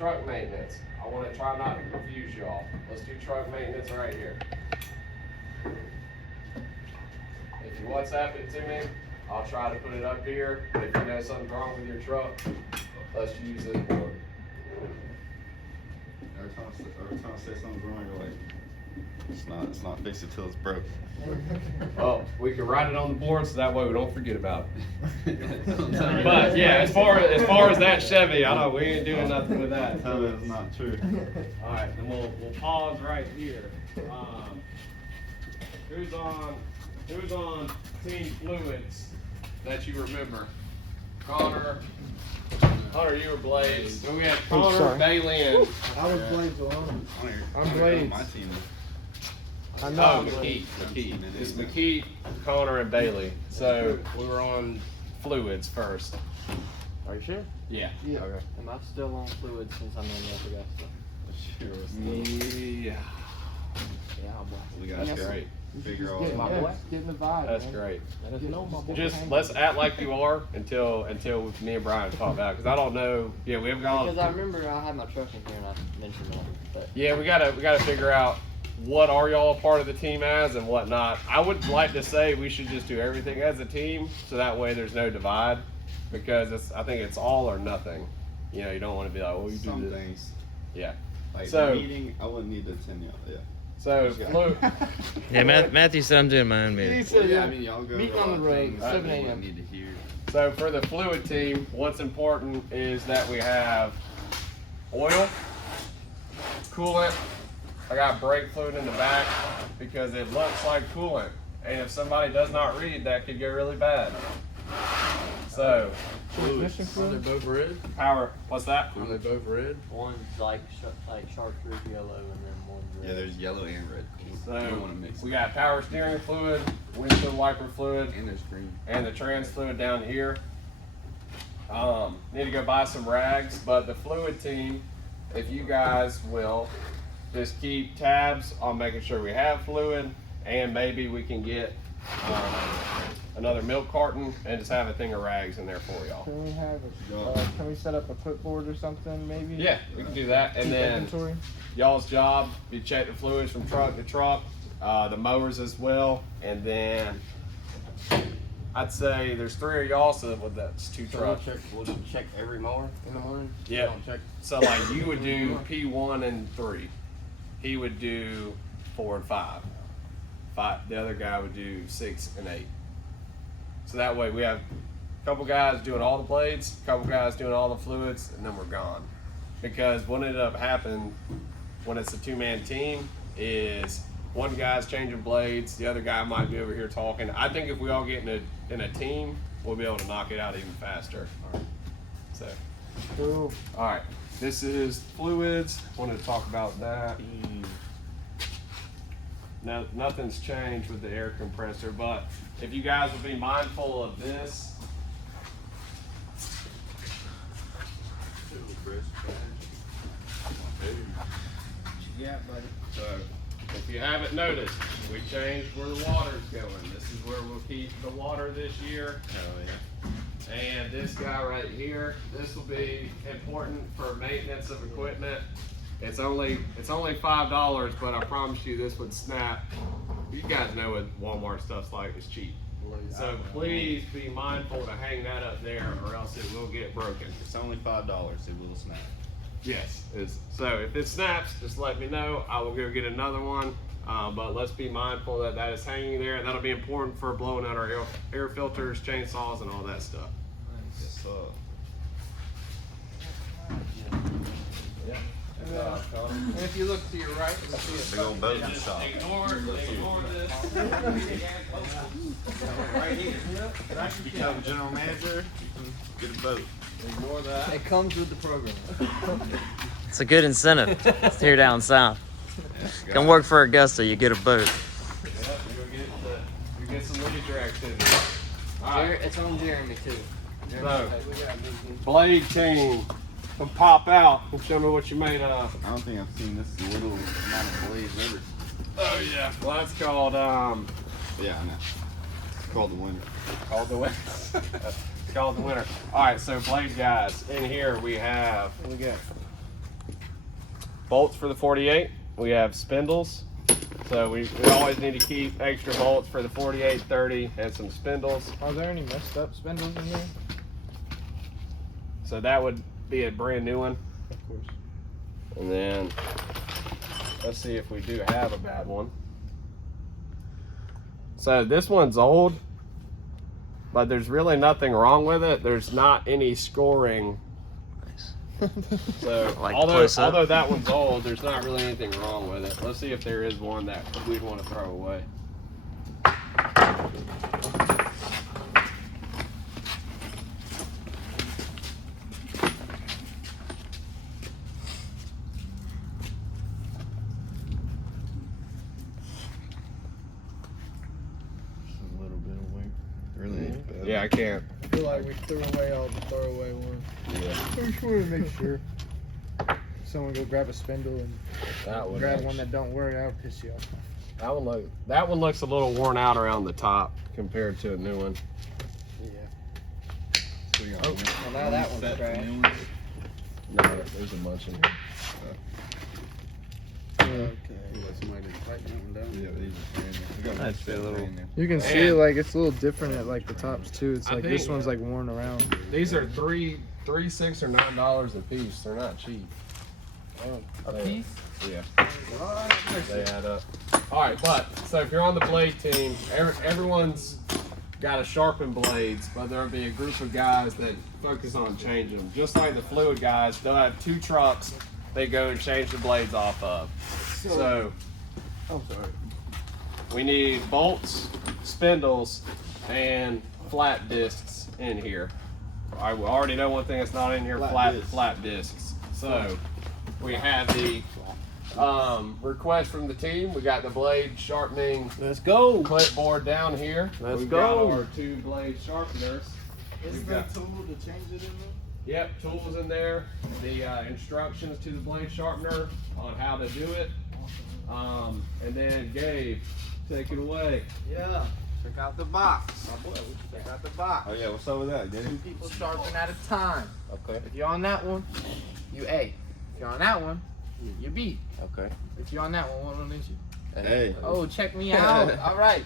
Truck maintenance. I want to try not to confuse y'all. Let's do truck maintenance right here. If you WhatsApp it to me, I'll try to put it up here. If you know something's wrong with your truck, let's use this board. Every time I say something's wrong, you're like, it's not fixed until it's broke. Well, we can write it on the board so that way we don't forget about it. But yeah, as far as that Chevy, I know we ain't doing nothing with that. Tell me it's not true. All right, then we'll pause right here. Who's on Team Fluids that you remember? Connor, you were Blades. And we had Connor, Bailey, and I was Blades alone. I'm Blades. My team. I know. McKee. It's McKee, Connor, and Bailey. So we were on Fluids first. Are you sure? Yeah. Yeah. Okay. Am I still on fluid since I'm in the other guy? Yeah. Yeah, We got That's great. figure all Getting, my that. boy. getting the vibe. That's man. great. Let us know, my boy. Just let's act like you are until me and Brian talk about it, because I don't know. Yeah, we haven't Because I gone. remember I had my truck in here and I mentioned that. But Yeah, we gotta figure out what are y'all a part of the team as and what not. I would like to say we should just do everything as a team, so that way there's no divide, because I think it's all or nothing. You know, you don't want to be like, well, you do Some this. things. Yeah. Like So- the meeting, I wouldn't need to attend y'all. Yeah. So Yeah, Matthew said I'm doing my own meeting. said, Yeah, yeah, I mean, y'all go meeting to a on lot the of road, things 7 that we a.m. wouldn't need to hear. So for the fluid team, what's important is that we have oil, coolant. I got brake fluid in the back because it looks like coolant. And if somebody does not read, that could get really bad. So, Transmission Are they fluid? both red? power, what's that? Are they both red? one's like chartreuse yellow and then one's red. Yeah, there's yellow and red. So, you don't want to mix we them. got power steering fluid, windshield wiper fluid, And there's green. and the trans fluid down here. Need to go buy some rags, but the fluid team, if you guys will just keep tabs on making sure we have fluid, and maybe we can get another milk carton and just have a thing of rags in there for y'all. Can we have can we set up a clipboard or something maybe? Yeah, we can do that. And Keep then inventory? y'all's job, be check the fluids from truck to truck, the mowers as well, and then I'd say there's 3 of y'all, so that's 2 So trucks. we'll check every mower in the morning? Yeah. Don't check. So like you would do P1 and 3. He would do 4 and 5. The other guy would do 6 and 8. So that way we have a couple guys doing all the blades, a couple guys doing all the fluids, and then we're gone. Because what ended up happening when it's a 2-man team is one guy's changing blades, the other guy might be over here talking. I think if we all get in a team, we'll be able to knock it out even faster. So, Cool. all right, this is fluids. Wanted to talk about that. Now, nothing's changed with the air compressor, but if you guys would be mindful of this. Yeah, buddy. So, if you haven't noticed, we changed where the water's going. This is where we'll keep the water this year. Oh, yeah. And this guy right here, this will be important for maintenance of equipment. It's only $5, but I promise you this would snap. You guys know what Walmart stuff's like, it's cheap. So please be mindful to hang that up there or else it will get broken. It's only $5. It will snap. Yes. So if it snaps, just let me know. I will go get another one. But let's be mindful that that is hanging there. That'll be important for blowing out our air filters, chainsaws, and all that stuff. Yes, Yeah. And if you look to your right, you'll see Big old boat in the shop. Ignore this. Right here. Become general manager, you can get a boat. Ignore that. It comes with the program. It's a good incentive. It's here down south. Come work for Augusta, you get a boat. Yep, you get some leisure activity. All right. It's on Jeremy too. So, blade team, come pop out and show me what you made of. I don't think I've seen this little amount of blades ever. Oh yeah. Well, that's called Yeah, I know. It's called the winter. the winter. It's called the winter. All right, so blade guys, in here we have. What we got? bolts for the 48. We have spindles. So we always need to keep extra bolts for the 48, 30, and some spindles. Are there any messed up spindles in here? So that would be a brand new one. Of course. And then let's see if we do have a bad one. So this one's old, but there's really nothing wrong with it. There's not any scoring. So Like although that one's old, there's not really anything wrong with it. Let's see if there is one that we'd want to throw away. A little bit of weight. Really ain't bad. Yeah, I can't. I feel like we threw away all the throwaway ones. Yeah. I just want to make sure. Someone go grab a spindle and That one. grab one that don't work. That'll piss you off. That one looks a little worn out around the top compared to a new one. Yeah. So we got Oh, one- well, now one that one's set for trash. new ones. No, there's a bunch in here. Okay. Somebody just tighten that one down. Yeah, these are brand new. We got That's one a little- brand new. You can see And- like it's a little different at like the tops too. It's I like this think- one's like worn around. These are $3, $6, or $9 a piece. They're not cheap. A Yeah. piece? Yeah. They add up. All right, but so if you're on the blade team, everyone's got to sharpen blades, but there'll be a group of guys that focus on changing them. Just like the fluid guys, they'll have 2 trucks they go and change the blades off of. So I'm sorry. we need bolts, spindles, and flat discs in here. I already know one thing that's not in here: flat discs. So we have the request from the team. We got the blade sharpening. Let's go. Clipboard down here. Let's We've go. got our 2 blade sharpeners. Is there a tool to change it in there? Yep, tools in there. The instructions to the blade sharpener on how to do it. And then Gabe, take it away. Yeah. Check out the box. My boy, check out the box. Oh yeah, what's up with that? Get 2 it? people sharpen at a time. Okay. If you're on that one, you A. If you're on that one, you B. Okay. If you're on that one, what one is you? Hey. Oh, check me out. All right.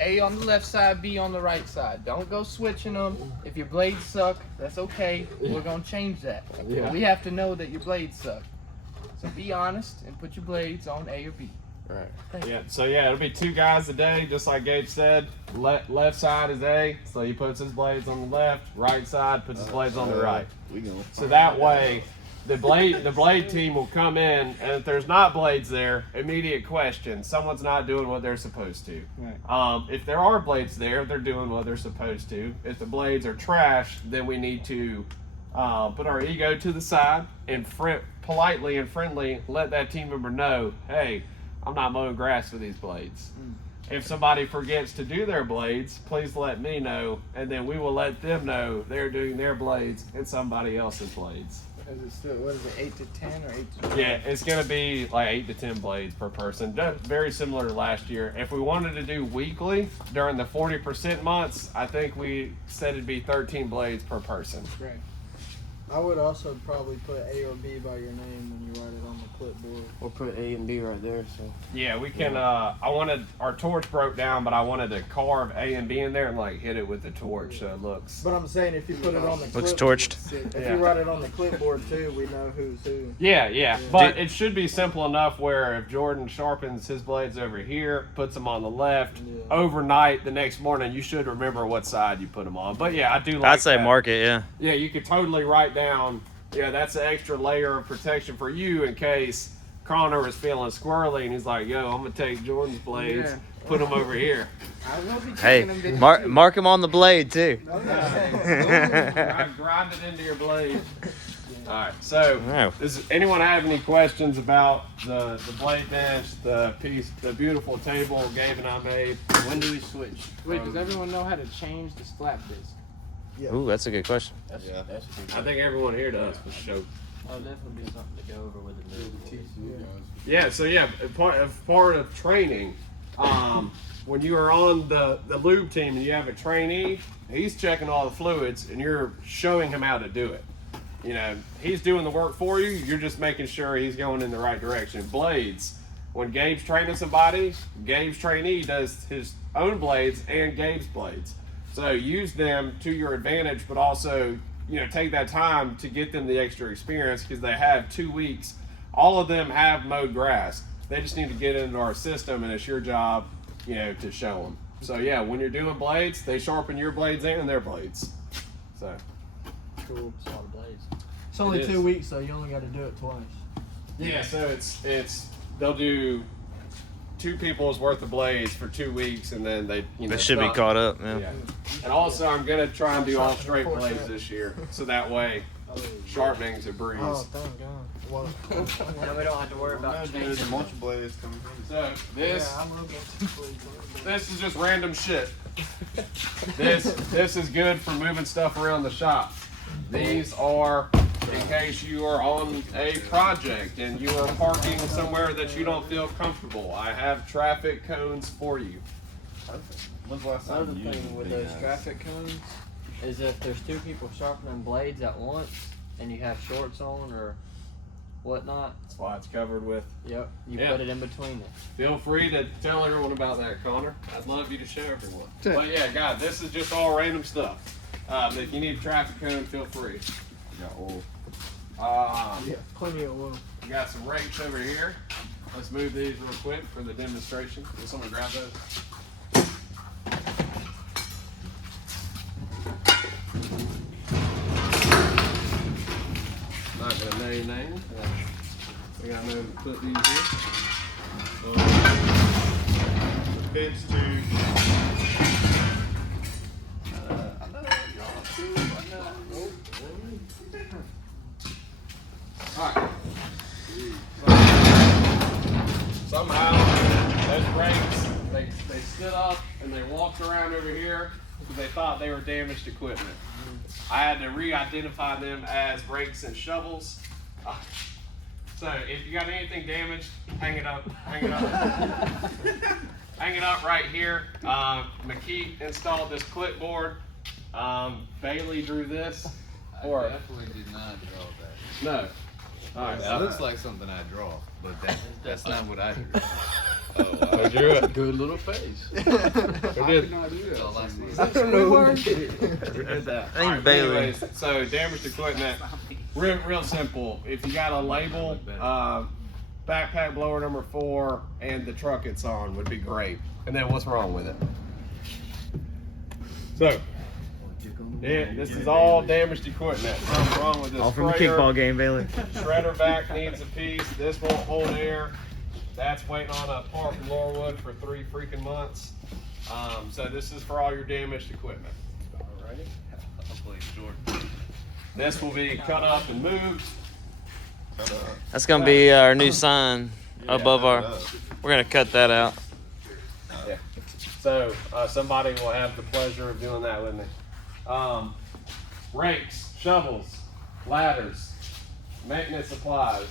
A on the left side, B on the right side. Don't go switching them. If your blades suck, that's okay. We're going to change that. Yeah. But we have to know that your blades suck. So be honest and put your blades on A or B. Right. Yeah, so yeah, it'll be 2 guys a day, just like Gabe said. Left side is A, so he puts his blades on the left. Right side puts his blades on the right. We going. So that way, the blade team will come in, and if there's not blades there, immediate question: someone's not doing what they're supposed to. Right. If there are blades there, they're doing what they're supposed to. If the blades are trash, then we need to put our ego to the side and politely and friendly let that team member know, hey, I'm not mowing grass with these blades. If somebody forgets to do their blades, please let me know, and then we will let them know they're doing their blades and somebody else's blades. Is it still, what is it, 8 to 10 or 8 to 12? Yeah, it's gonna be like 8 to 10 blades per person. Very similar to last year. If we wanted to do weekly during the 40% months, I think we said it'd be 13 blades per person. Right. I would also probably put A or B by your name when you write it on the clipboard. Or put A and B right there. So Yeah, we can. I wanted our torch broke down, but I wanted to carve A and B in there and like hit it with the torch so it looks. But I'm saying if you put it on the Looks clipboard, torched. if Yeah. you write it on the clipboard too, we know who's who. Yeah. But it should be simple enough where if Jordan sharpens his blades over here, puts them on the left, Yeah. overnight, the next morning you should remember what side you put them on. But yeah, I do like I'd say that. mark it, yeah. Yeah, you could totally write down, yeah, that's an extra layer of protection for you in case Connor is feeling squirrely and he's like, yo, I'm going to take Jordan's blades, Yeah. put them over here. I will be Hey, checking them. mark him on the blade too. Grind it into your blade. All right, so Wow. does anyone have any questions about the blade bench, the beautiful table Gabe and I made? when do we switch? Wait, does everyone know how to change the slap disc? Ooh, that's a good question. That's, Yeah. that's a good I think everyone here does for sure. That'll definitely be something to go over with the new. Yeah, so yeah, part of training, when you are on the lube team and you have a trainee, he's checking all the fluids and you're showing him how to do it. you know, he's doing the work for you. You're just making sure he's going in the right direction. Blades. When Gabe's training somebody, Gabe's trainee does his own blades and Gabe's blades. So use them to your advantage, but also, you know, take that time to get them the extra experience because they have 2 weeks. All of them have mowed grass. They just need to get into our system, and it's your job, you know, to show them. So yeah, when you're doing blades, they sharpen your blades and their blades. So Cool. It's a lot of blades. It's only It 2 is. weeks, so you only got to do it twice. yeah, so it's they'll do 2 people's worth of blades for 2 weeks, and then they They should be stop. caught up, man. Yeah. And also, I'm gonna try and do all straight Sharpen blades force. this year, so that way sharpening's a breeze. Oh, thank God. Well, Now we don't have to worry about There's a changing. bunch of blades coming through. So this yeah, I'm looking at 2 blades. this is just random shit. This is good for moving stuff around the shop. These are in case you are on a project and you are parking somewhere that you don't feel comfortable. I have traffic cones for you. When's the last Another time you used thing with big those ass? traffic cones is if there's 2 people sharpening blades at once and you have shorts on or whatnot, That's why it's covered with. yep, you Yeah. put it in between it. Feel free to tell everyone about that, Connor. I'd love you to show everyone. But yeah, God, this is just all random stuff. If you need a traffic cone, feel free. Yeah, old. Yeah, plenty of oil. We got some rakes over here. Let's move these real quick for the demonstration. Can someone grab those? Not gonna know your name. We gotta know to put these here. The pinch too. I know y'all too. I know. Alright. Somehow, those brakes, they stood up and they walked around over here because they thought they were damaged equipment. I had to re-identify them as brakes and shovels. So if you got anything damaged, hang it up, hang it up. Hang it up right here. McKee installed this clipboard. Bailey drew this. I definitely did not draw that. No. All It right. looks like something I draw, but that's not what I drew. I drew it. Good little face. We I did. did not do that. All I see is I don't know who did it. We did that. I think Alright, Bailey. anyways, so damaged equipment. Real simple. If you got a label, backpack blower number 4 and the truck it's on would be great. And then what's wrong with it? So, yeah, this is all damaged equipment. Something's wrong with this All from the sprayer. kickball game, Bailey. Shredder back needs a piece. This won't hold air. That's waiting on a part from Laurelwood for 3 freaking months. So this is for all your damaged equipment. Alrighty. I'll play Jordan. This will be cut up and moved. That's gonna be our new sign above our. We're gonna cut that out. Yeah. So somebody will have the pleasure of doing that with me. Rakes, shovels, ladders, maintenance supplies,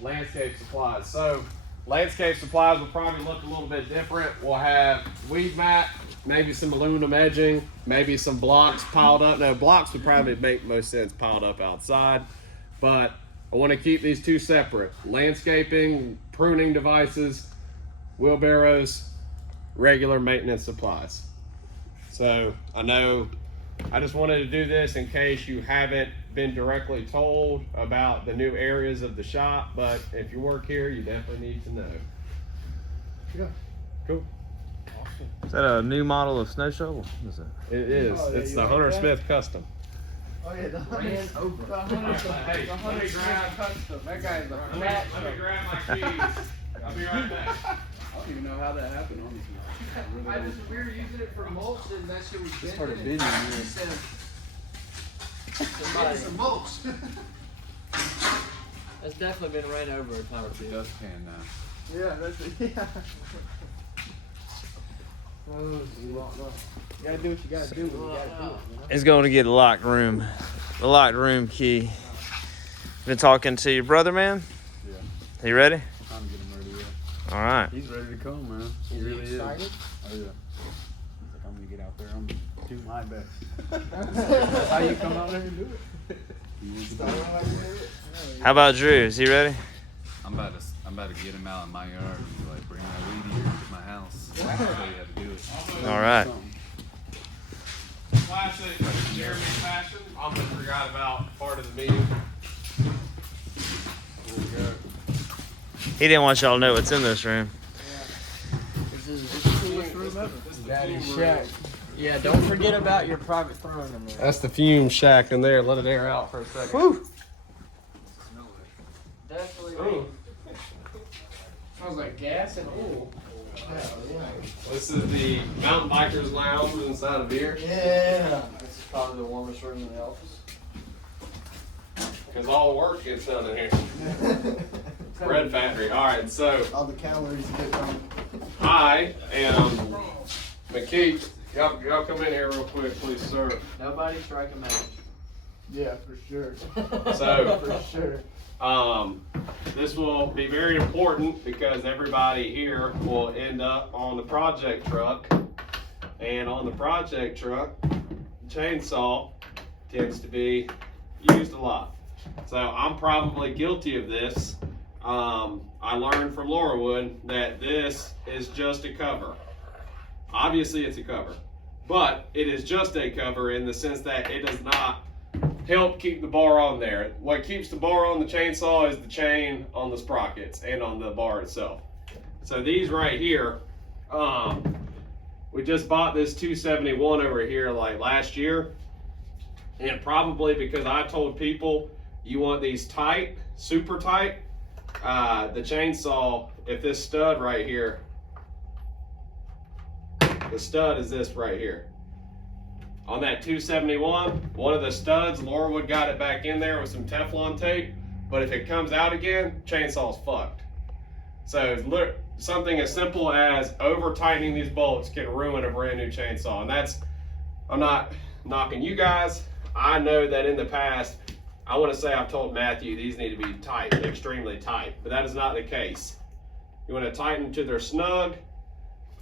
landscape supplies. So landscape supplies will probably look a little bit different. We'll have weed mat, maybe some aluminum edging, maybe some blocks piled up. Now blocks would probably make most sense piled up outside, but I want to keep these 2 separate. Landscaping, pruning devices, wheelbarrows, regular maintenance supplies. So I just wanted to do this in case you haven't been directly told about the new areas of the shop, but if you work here, you definitely need to know. Yeah. Cool. Is that a new model of snow shovel? What is that? It is. Oh, yeah, It's you the like Hunter that? Smith Custom. Oh yeah, the Ran over. Hey, let me grab custom. That guy's a let me grab my keys. I'll be right back. I don't even know how that happened, honestly. I just, we were using it for mulch and that shit was bent. started in. visioning He this. said, Somebody, some mulch. it's definitely been ran over a time or two. Dustpan now. Yeah, that's it. Yeah. Oh, you gotta do what you gotta do when you gotta do it. You know? It's going to get the locked room key. Been talking to your brother, man. Yeah. You ready? Time to get him ready, yeah. All right. He's ready to come, man. He Is he really excited? is. Oh, yeah. He's like, I'm gonna get out there. I'm gonna do my best. That's That's how you come out there and do it. How about Drew? Is he ready? I'm about to get him out in my yard and be like, bring my weed eater to my house. I'll show you how to do it. All right. Classic Jeremy fashion. Almost forgot about part of the meeting. Here we go. He didn't want y'all to know what's in this room. This is the coolest room ever. Daddy's shack. Yeah, don't forget about your private throne in there. That's the fume shack in there. Let it air out for a second. Woo! Definitely. Smells like gas and oil. This is the mountain bikers lounge inside of here. Yeah. This is probably the warmest room in the office. Because all the work gets done in here. Bread factory. All right, so All the calories get done. I am McKee. Y'all come in here real quick, please, sir. Nobody strike a match. Yeah, for sure. So, For sure. this will be very important because everybody here will end up on the project truck. And on the project truck, chainsaw tends to be used a lot. So I'm probably guilty of this. I learned from Laurawood that this is just a cover. Obviously it's a cover, but it is just a cover in the sense that it does not help keep the bar on there. What keeps the bar on the chainsaw is the chain on the sprockets and on the bar itself. So these right here, we just bought this 271 over here like last year, and probably because I told people you want these tight, super tight, the chainsaw, if this stud right here, the stud is this right here. On that 271, one of the studs, Laurawood got it back in there with some Teflon tape, but if it comes out again, chainsaw's fucked. So something as simple as over tightening these bolts can ruin a brand new chainsaw. And that's, I'm not knocking you guys. I know that in the past, I want to say I've told Matthew these need to be tight, extremely tight, but that is not the case. You want to tighten to their snug,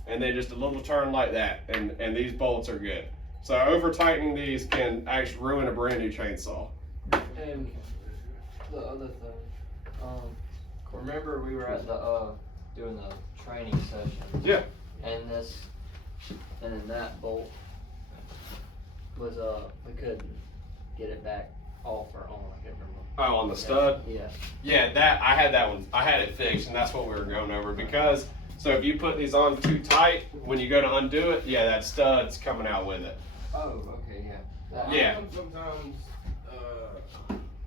and then just a little turn like that, and these bolts are good. So over tightening these can actually ruin a brand new chainsaw. And the other thing, remember we were at the doing the training session. Yeah. And then that bolt was we couldn't get it back off or on. I can't remember. Oh, on the stud? Yeah. Yeah, I had that one. I had it fixed, and that's what we were going over because. So if you put these on too tight, when you go to undo it, yeah, that stud's coming out with it. Oh, okay, yeah. That- Yeah. Sometimes,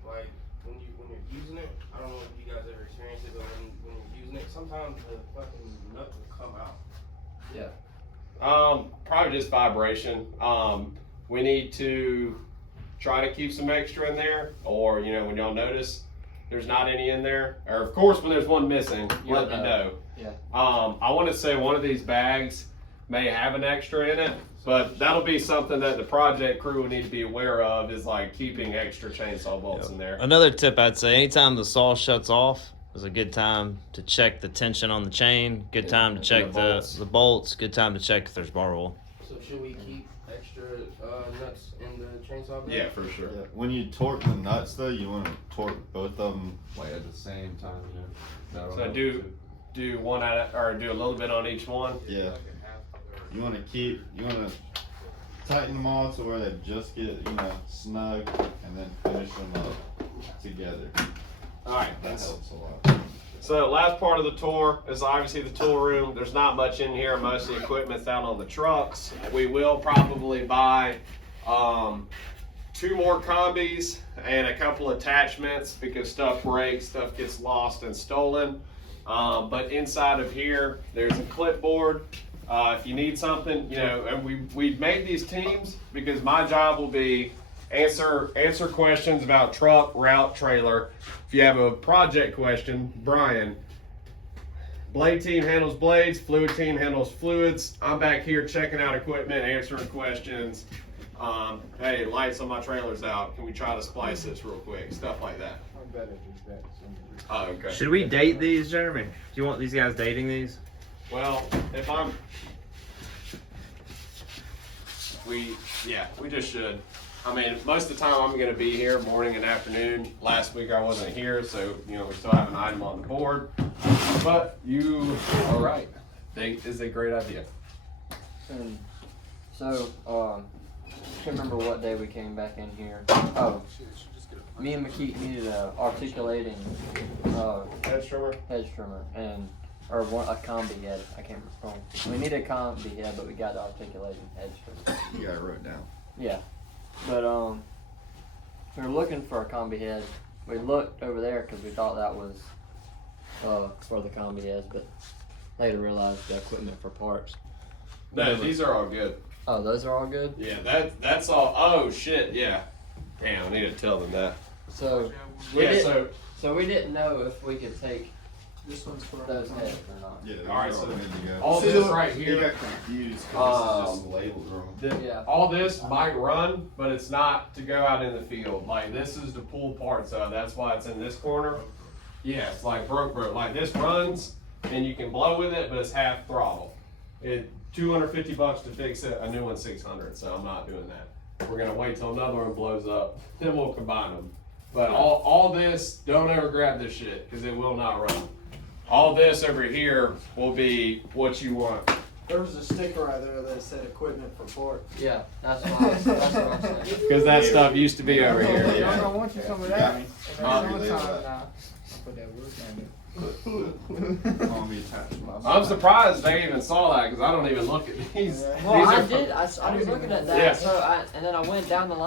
like when you're using it, I don't know if you guys ever experienced it, but when you're using it, sometimes the fucking nut will come out. Yeah. Probably just vibration. We need to try to keep some extra in there, or when y'all notice there's not any in there, or of course when there's one missing, let me know. Yeah. I want to say one of these bags may have an extra in it, but that'll be something that the project crew will need to be aware of, is like keeping extra chainsaw bolts in there. Another tip I'd say, anytime the saw shuts off is a good time to check the tension on the chain, good time to check the bolts, good time to check if there's bar roll. So should we keep extra nuts in the chainsaw bag? Yeah, for sure. Yeah. When you torque the nuts though, you want to torque both of them. Like at the same time, So do one or do a little bit on each one. Yeah. You want to tighten them all to where they just get snug, and then finish them up together. All right, That helps a lot. So last part of the tour is obviously the tool room. There's not much in here. Most of the equipment's out on the trucks. We will probably buy 2 more combis and a couple attachments because stuff breaks, stuff gets lost and stolen. But inside of here, there's a clipboard. If you need something, and we made these teams because my job will be answer questions about truck, route, trailer. If you have a project question, Brian. Blade team handles blades, fluid team handles fluids. I'm back here checking out equipment, answering questions. Hey, lights on my trailer's out. Can we try to splice this real quick? Stuff like that. I'm better with that. Oh, okay. Should we date these, Jeremy? Do you want these guys dating these? Well, we just should. I mean, most of the time I'm gonna be here morning and afternoon. Last week I wasn't here, so, you know, we still have an item on the board. But you are right. Think is a great idea. And so, can't remember what day we came back in here. Oh, me and McKeith needed a articulating, Head trimmer? hedge trimmer or a combi head. I can't remember. We needed a combi head, but we got the articulating hedge trimmer. You got it wrote down. Yeah, but we were looking for a combi head. We looked over there because we thought that was for the combi heads, but later realized the equipment for parts. No, these are all good. Oh, those are all good. Yeah, that's all. Oh shit, yeah. Damn, I need to tell them that. So Yeah, so so we didn't know if we could take This one's for those heads or not. Yeah, All right, those are so all good to go. all See, this look, right you here- got confused because this is just labeled wrong. Yeah. all this might run, but it's not to go out in the field. Like this is to pull parts of. That's why it's in this corner. Yeah, it's like broke. Like this runs and you can blow with it, but it's half throttle. It $250 to fix it. A new one's 600, so I'm not doing that. We're gonna wait till another one blows up, then we'll combine them. But all this, don't ever grab this shit because it will not run. All this over here will be what you want. There was a sticker right there that said equipment for parts. Yeah, that's what I was saying. Because that stuff used to be over here. I don't want you some of that. In the Probably summertime that. now. Put that wood down there. Combi attachment. I'm surprised they even saw that because I don't even look at these. Well, These I are- did. I was looking at that. Yeah. So and then I went down the line.